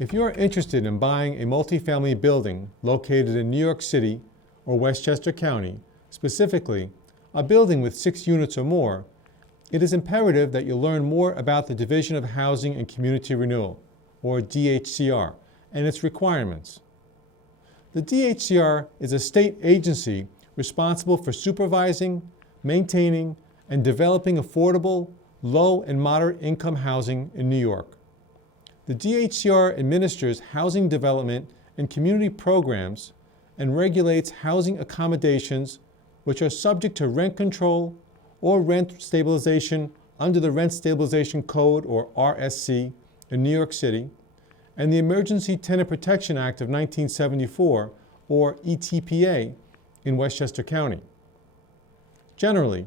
If you are interested in buying a multifamily building located in New York City or Westchester County, specifically a building with 6 units or more, it is imperative that you learn more about the Division of Housing and Community Renewal, or DHCR, and its requirements. The DHCR is a state agency responsible for supervising, maintaining, and developing affordable, low and moderate income housing in New York. The DHCR administers housing development and community programs and regulates housing accommodations which are subject to rent control or rent stabilization under the Rent Stabilization Code, or RSC, in New York City, and the Emergency Tenant Protection Act of 1974, or ETPA, in Westchester County. Generally,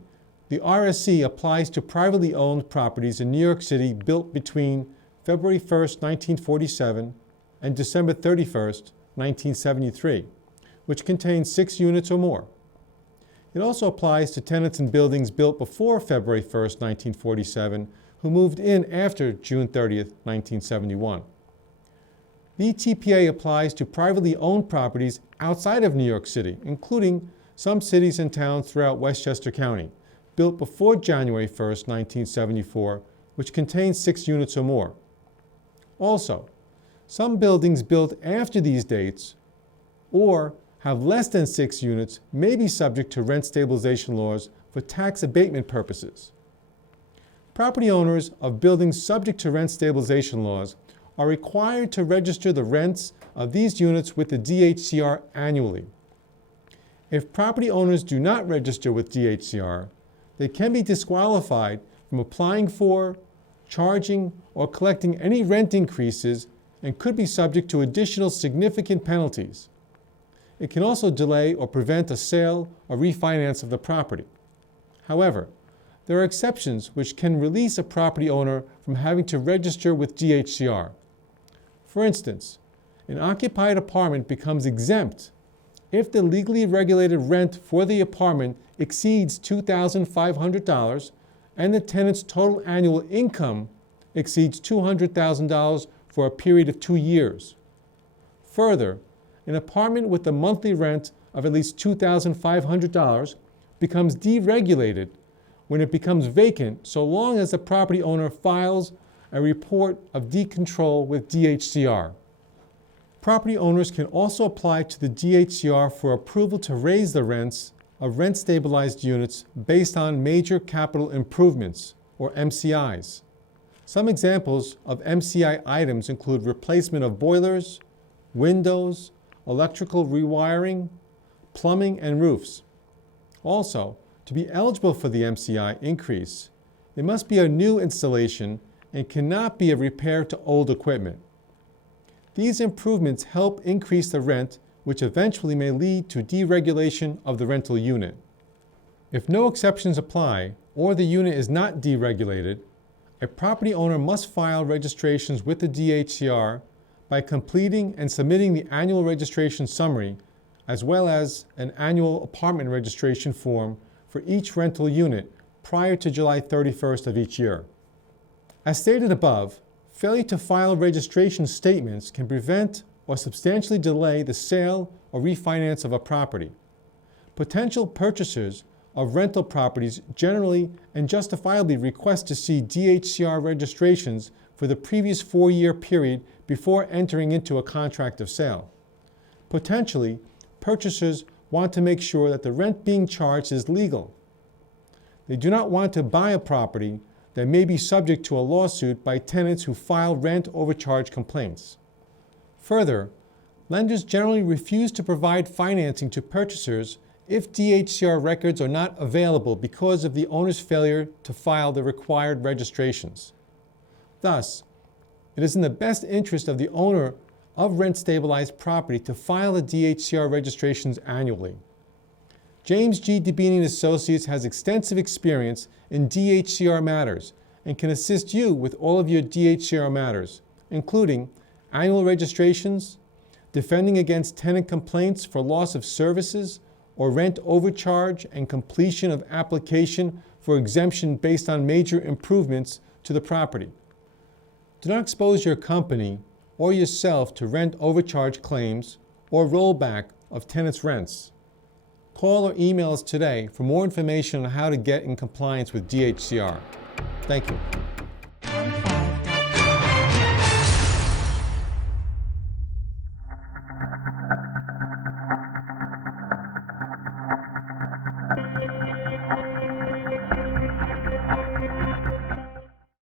the RSC applies to privately owned properties in New York City built between February 1, 1947 and December 31, 1973, which contains 6 units or more. It also applies to tenants in buildings built before February 1, 1947, who moved in after June 30, 1971. The ETPA applies to privately owned properties outside of New York City, including some cities and towns throughout Westchester County, built before January 1, 1974, which contains 6 units or more. Also, some buildings built after these dates or have less than 6 units may be subject to rent stabilization laws for tax abatement purposes. Property owners of buildings subject to rent stabilization laws are required to register the rents of these units with the DHCR annually. If property owners do not register with DHCR, they can be disqualified from applying for, charging, or collecting any rent increases and could be subject to additional significant penalties. It can also delay or prevent a sale or refinance of the property. However, there are exceptions which can release a property owner from having to register with DHCR. For instance, an occupied apartment becomes exempt if the legally regulated rent for the apartment exceeds $2,500 and the tenant's total annual income exceeds $200,000 for a period of 2 years. Further, an apartment with a monthly rent of at least $2,500 becomes deregulated when it becomes vacant, so long as the property owner files a report of decontrol with DHCR. Property owners can also apply to the DHCR for approval to raise the rents of rent-stabilized units based on major capital improvements, or MCIs. Some examples of MCI items include replacement of boilers, windows, electrical rewiring, plumbing, and roofs. Also, to be eligible for the MCI increase, it must be a new installation and cannot be a repair to old equipment. These improvements help increase the rent, which eventually may lead to deregulation of the rental unit. If no exceptions apply, or the unit is not deregulated, a property owner must file registrations with the DHCR by completing and submitting the annual registration summary, as well as an annual apartment registration form for each rental unit prior to July 31st of each year. As stated above, failure to file registration statements can prevent or substantially delay the sale or refinance of a property. Potential purchasers of rental properties generally and justifiably request to see DHCR registrations for the previous 4-year period before entering into a contract of sale. Potentially, purchasers want to make sure that the rent being charged is legal. They do not want to buy a property that may be subject to a lawsuit by tenants who file rent overcharge complaints. Further, lenders generally refuse to provide financing to purchasers if DHCR records are not available because of the owner's failure to file the required registrations. Thus, it is in the best interest of the owner of rent-stabilized property to file the DHCR registrations annually. James G. Dibbini & Associates has extensive experience in DHCR matters and can assist you with all of your DHCR matters, including annual registrations, defending against tenant complaints for loss of services or rent overcharge, and completion of application for exemption based on major improvements to the property. Do not expose your company or yourself to rent overcharge claims or rollback of tenants' rents. Call or email us today for more information on how to get in compliance with DHCR. Thank you.